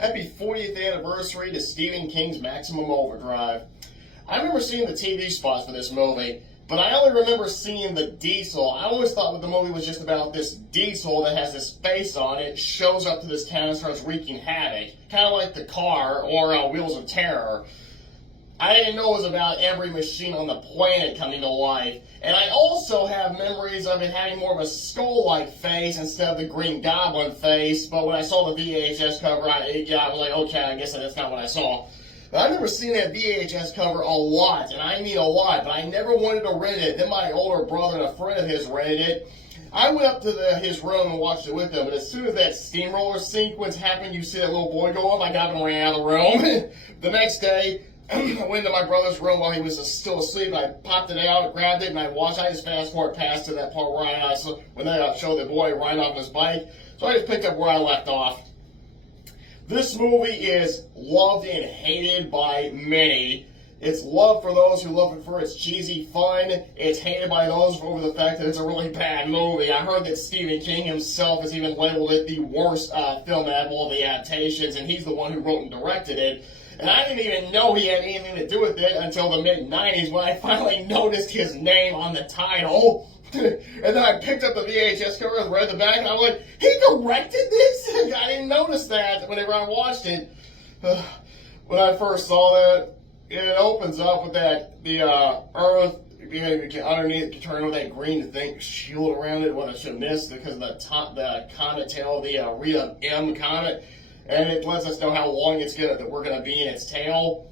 Happy 40th anniversary to Stephen King's Maximum Overdrive. I remember seeing the TV spots for this movie, but I only remember seeing the diesel. I always thought that the movie was just about this diesel that has this face on it, shows up to this town and starts wreaking havoc. Kind of like The Car or Wheels of Terror. I didn't know it was about every machine on the planet coming to life. And I also have memories of it having more of a skull-like face instead of the Green Goblin face. But when I saw the VHS cover, I was like, okay, I guess that's not what I saw. But I remember seeing that VHS cover a lot, and I mean a lot, but I never wanted to rent it. Then my older brother and a friend of his rented it. I went up to his room and watched it with him, but as soon as that steamroller sequence happened, you see that little boy go up, I got him and ran out of the room. The next day, I went into my brother's room while he was still asleep. I popped it out, grabbed it, and I watched. I just fast forward past to that part where when they showed the boy riding off his bike. So I just picked up where I left off. This movie is loved and hated by many. It's loved for those who love it for its cheesy fun. It's hated by those over the fact that it's a really bad movie. I heard that Stephen King himself has even labeled it the worst film out of all the adaptations, and he's the one who wrote and directed it. And I didn't even know he had anything to do with it until the mid-90s when I finally noticed his name on the title. And then I picked up the VHS cover and read the back, and I was like, he directed this? I didn't notice that whenever I watched it. When I first saw that, it opens up with the Earth underneath, you turn on that green thing, shield around it, what I should miss because of the comet tail, the Rita M comet. And it lets us know how long that we're gonna be in its tail.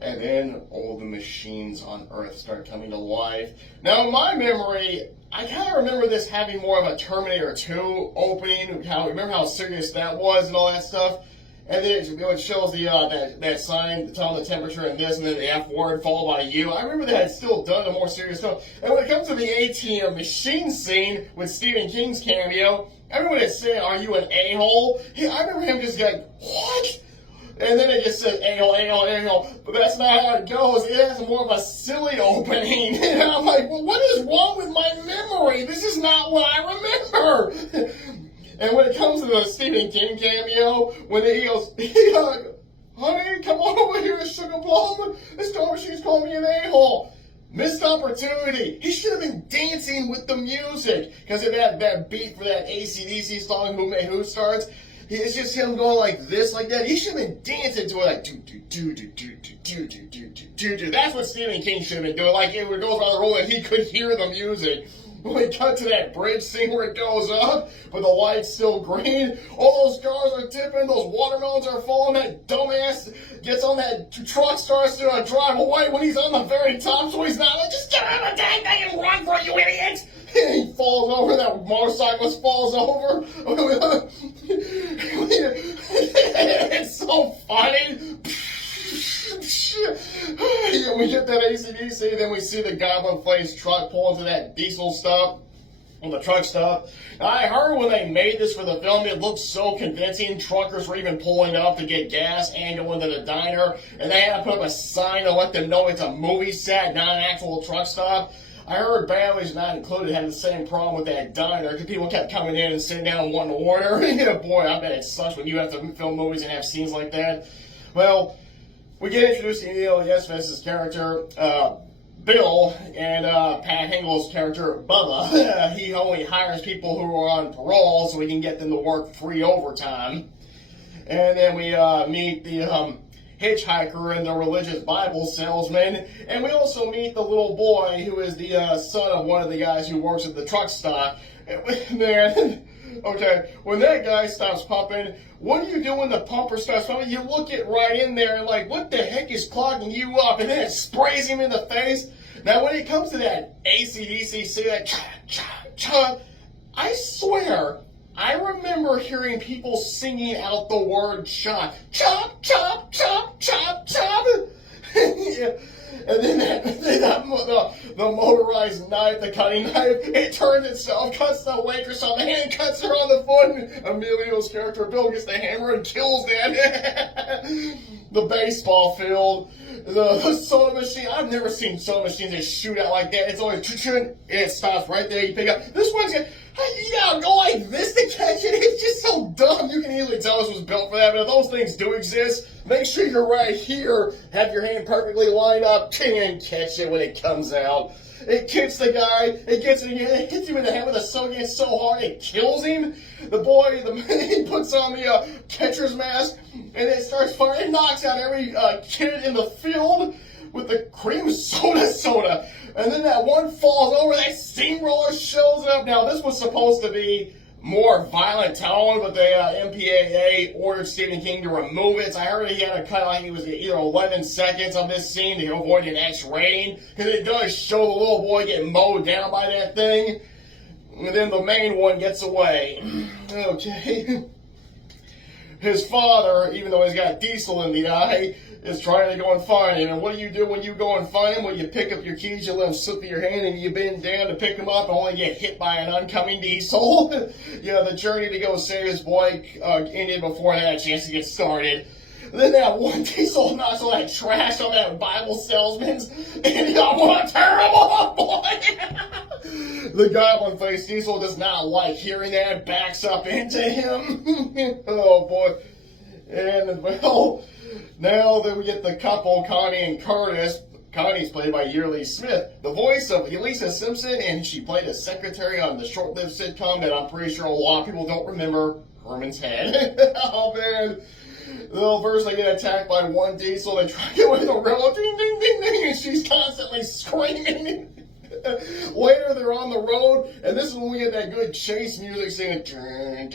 And then all the machines on Earth start coming to life. Now, in my memory, I kind of remember this having more of a Terminator 2 opening. Remember how serious that was and all that stuff? And then it shows that sign telling the temperature and this, and then the F word followed by U. I remember that had still done the more serious stuff. And when it comes to the ATM machine scene with Stephen King's cameo, everyone is saying, "Are you an a-hole?" I remember him just going, "What?" And then it just says a-hole, a-hole, a-hole. But that's not how it goes. It has more of a silly opening. And I'm like, well, what is wrong with my memory? This is not what I remember. And when it comes to the Stephen King cameo, when he goes, honey, come on over here, Sugar Plum. This door machine's calling me an a-hole. Missed opportunity. He should have been dancing with the music. Because of that beat for that AC/DC song, Who Starts. It's just him going like this, like that. He should have been dancing to it like do. That's what Stephen King should have been doing. Like it goes around the roll and he could hear the music. When we cut to that bridge scene where it goes up, but the light's still green, all those cars are tipping, those watermelons are falling, that dumbass gets on that truck, starts to drive away when he's on the very top, so he's not like, just get on the dang thing and run for it, you idiots! And he falls over, that motorcyclist falls over. It's so funny. We get that AC/DC, then we see the Goblin Face truck pull into that diesel stuff, on the truck stuff. I heard when they made this for the film, it looked so convincing. Truckers were even pulling up to get gas and go into the diner, and they had to put up a sign to let them know it's a movie set, not an actual truck stop. I heard Badly's Not Included had the same problem with that diner because people kept coming in and sitting down and wanting to order. Yeah, boy, I bet it sucks when you have to film movies and have scenes like that. Well, we get introduced to Neil Yesves's character, Bill, and Pat Hengel's character, Bubba. He only hires people who are on parole so he can get them to work free overtime. And then we meet the hitchhiker and the religious Bible salesman. And we also meet the little boy who is the son of one of the guys who works at the truck stop. Man, okay, when that guy stops pumping, what do you do when the pumper stops pumping? You look it right in there and like, what the heck is clogging you up? And then it sprays him in the face. Now, when it comes to that AC/DC, say that cha-cha-cha, I swear, I remember hearing people singing out the word chop. Chop, chop, chop, chop, chop. Yeah. And then the motorized knife, the cutting knife, it turns itself, cuts the waitress on the hand, cuts her on the foot, and Emilio's character, Bill, gets the hammer and kills that. The baseball field. the soda machine. I've never seen soda machines that shoot out like that. It's always and it stops right there. You pick up. This one's got, you gotta go like this to catch it. It's just so dumb. You can easily tell this was built for that. But if those things do exist, make sure you're right here. Have your hand perfectly lined up and catch it when it comes out. It kicks the guy. It hits him in the head with a soda can so hard it kills him. The boy, he puts on the catcher's mask and it starts firing. It knocks out every kid in the field with the cream soda. And then that one falls over. That steamroller shows up. Now this was supposed to be more violent tone, but the MPAA ordered Stephen King to remove it. So I heard he had to cut like it was either 11 seconds of this scene to avoid an X rating, because it does show the little boy get mowed down by that thing. And then the main one gets away. Okay. His father, even though he's got diesel in the eye, is trying to go and find him. And what do you do when you go and find him? Well, you pick up your keys, you let him slip in your hand, and you bend down to pick him up and only get hit by an oncoming diesel. Yeah, the journey to go save his boy ended before it had a chance to get started. Then that one diesel knocks all that trash on that Bible salesman's, and he got what a terrible boy! The goblin-faced diesel does not like hearing that, backs up into him. Oh boy. And well, now that we get the couple, Connie and Curtis. Connie's played by Yearly Smith, the voice of Elisa Simpson, and she played a secretary on the short-lived sitcom that I'm pretty sure a lot of people don't remember, Herman's Head. Oh man. Well, first they get attacked by one diesel, they try to get away with a railroad, ding, ding, ding, ding, and she's constantly screaming. Later, they're on the road, and this is when we get that good chase music singing. I don't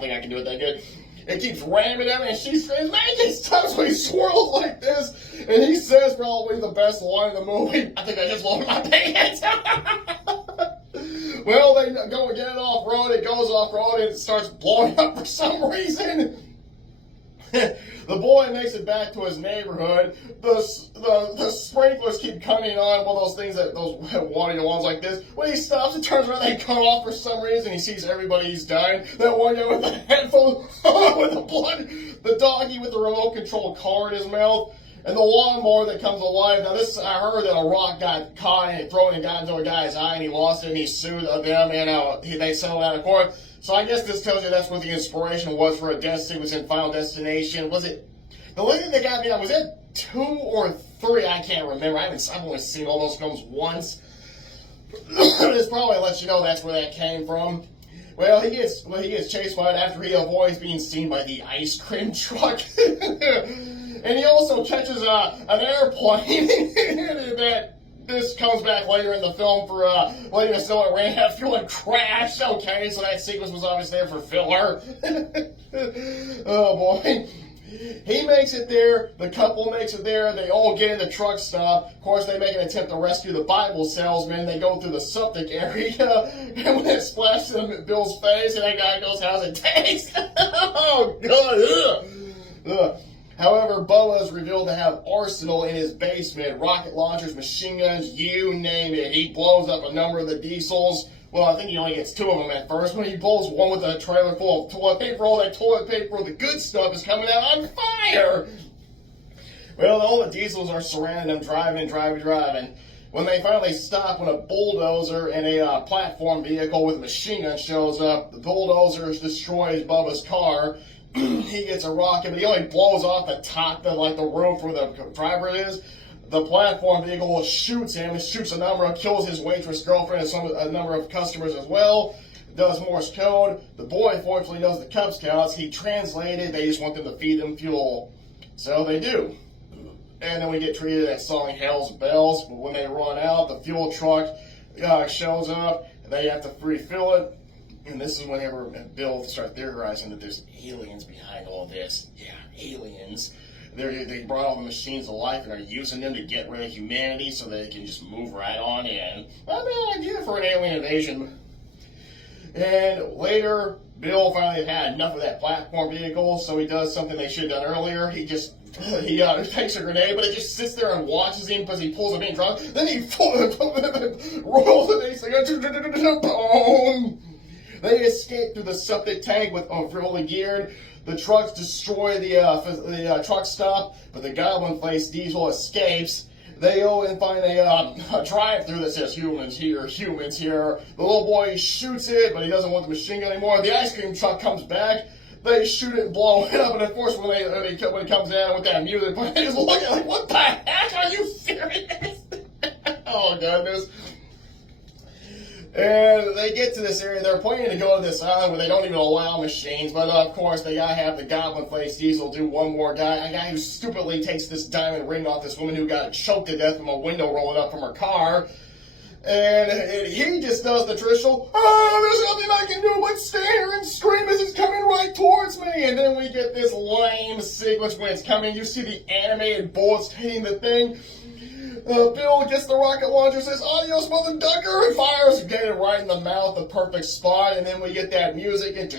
think I can do it that good. It keeps ramming them, and she screams, man, these times we swirl like this. And he says probably the best line in the movie, I think I just lowered my pants. Well, they go and get it off-road, it goes off-road, and it starts blowing up for some reason. The boy makes it back to his neighborhood. The sprinklers keep coming on, one of those things that those water ones like this. When he stops and turns around, they cut off for some reason. He sees everybody's dying. That one guy with the headphones with the blood, the doggy with the remote control car in his mouth, and the lawnmower that comes alive. Now this, I heard that a rock got caught and thrown and got into a guy's eye, and he lost it, and he sued them, and they settled out of court. So I guess this tells you that's what the inspiration was for a death sequence in Final Destination. Was it, the lady that got me on, was it 2 or 3? I can't remember. I've only seen all those films once. This probably lets you know that's where that came from. Well, he gets chased by it after he avoids being seen by the ice cream truck. And he also catches an airplane that this comes back later in the film for letting us know it ran out of fuel and crashed. Okay, so that sequence was obviously there for filler. Oh boy. He makes it there, the couple makes it there, they all get in the truck stop. Of course, they make an attempt to rescue the Bible salesman. They go through the septic area, and when it splashes in Bill's face, and that guy goes, how's it taste? Oh, God. Ugh. However, Bubba is revealed to have arsenal in his basement, rocket launchers, machine guns, you name it. He blows up a number of the diesels. Well, I think he only gets 2 of them at first. When he blows one with a trailer full of toilet paper, all that toilet paper, the good stuff is coming out on fire. Well, all the diesels are surrounding them, driving. When they finally stop, when a bulldozer and a platform vehicle with a machine gun shows up, the bulldozer destroys Bubba's car. He gets a rocket, but he only blows off the top of like the roof where the driver is. The platform vehicle shoots him. It shoots kills his waitress girlfriend and a number of customers as well. Does Morse code. The boy fortunately knows the Cub Scouts. He translated. They just want them to feed them fuel. So they do. And then we get treated that song Hell's Bells. But when they run out, the fuel truck shows up. They have to refill it. And this is whenever Bill starts theorizing that there's aliens behind all this. Yeah, aliens. They brought all the machines to life and are using them to get rid of humanity so they can just move right on in. Not a bad idea for an alien invasion. And later, Bill finally had enough of that platform vehicle, so he does something they should have done earlier. He takes a grenade, but it just sits there and watches him because he pulls it in drunk. Then he rolls it, boom! They escape through the septic tank with overly geared. The trucks destroy the truck stop, but the goblin-faced Diesel escapes. They go and find a drive-through that says humans here, humans here. The little boy shoots it, but he doesn't want the machine gun anymore. The ice cream truck comes back. They shoot it and blow it up, and of course when it comes down with that music, they just look at it like, what the heck? Are you serious? Oh, goodness. And they get to this area. They're planning to go to this island where they don't even allow machines. But of course, they gotta have the goblin-faced Diesel do one more guy. A guy who stupidly takes this diamond ring off this woman who got choked to death from a window rolling up from her car. And he just does the traditional, oh, there's nothing I can do but stand here and scream as it's coming right towards me. And then we get this lame sequence when it's coming. You see the animated bullets hitting the thing. Bill gets the rocket launcher, says, adios, mother ducker, and fires, get it right in the mouth, the perfect spot, and then we get that music, and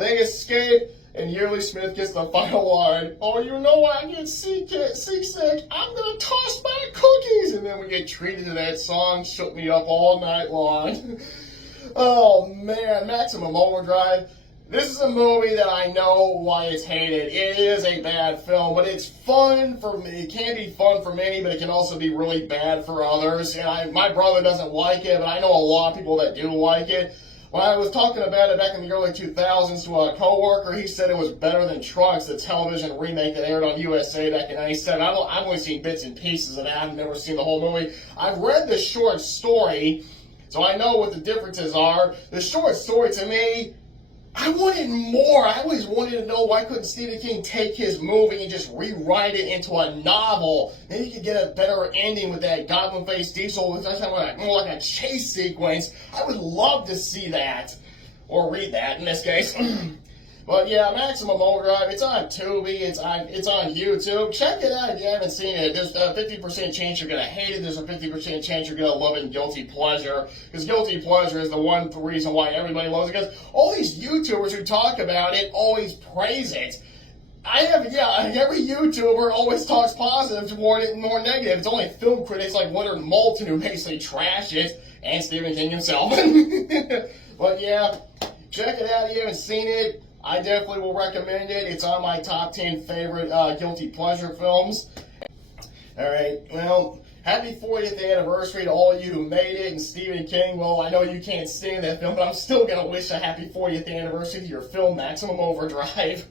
they escape, and Yearly Smith gets the final line, oh, you know I get seasick, I'm gonna toss my cookies, and then we get treated to that song, shook me up all night long. Oh, man, Maximum Overdrive. This is a movie that I know why it's hated. It is a bad film, but it's fun for me. It can be fun for many, but it can also be really bad for others. And my brother doesn't like it, but I know a lot of people that do like it. When I was talking about it back in the early 2000s to a coworker, he said it was better than Trucks, the television remake that aired on USA back in '97. I've only seen bits and pieces of that. I've never seen the whole movie. I've read the short story, so I know what the differences are. The short story, to me, I wanted more. I always wanted to know why couldn't Stephen King take his movie and just rewrite it into a novel. Then you could get a better ending with that goblin-faced Diesel, more like a chase sequence. I would love to see that, or read that in this case. But yeah, Maximum Overdrive, it's on Tubi, it's on YouTube. Check it out if you haven't seen it. There's a 50% chance you're going to hate it. There's a 50% chance you're going to love it in Guilty Pleasure. Because Guilty Pleasure is the reason why everybody loves it. Because all these YouTubers who talk about it always praise it. Every YouTuber always talks positive toward it and more negative. It's only film critics like Leonard Moulton who basically trash it, and Stephen King himself. But yeah, check it out if you haven't seen it. I definitely will recommend it. It's on my top 10 favorite guilty pleasure films. Alright, well, happy 40th anniversary to all you who made it. And Stephen King, well, I know you can't stand that film, but I'm still going to wish a happy 40th anniversary to your film, Maximum Overdrive.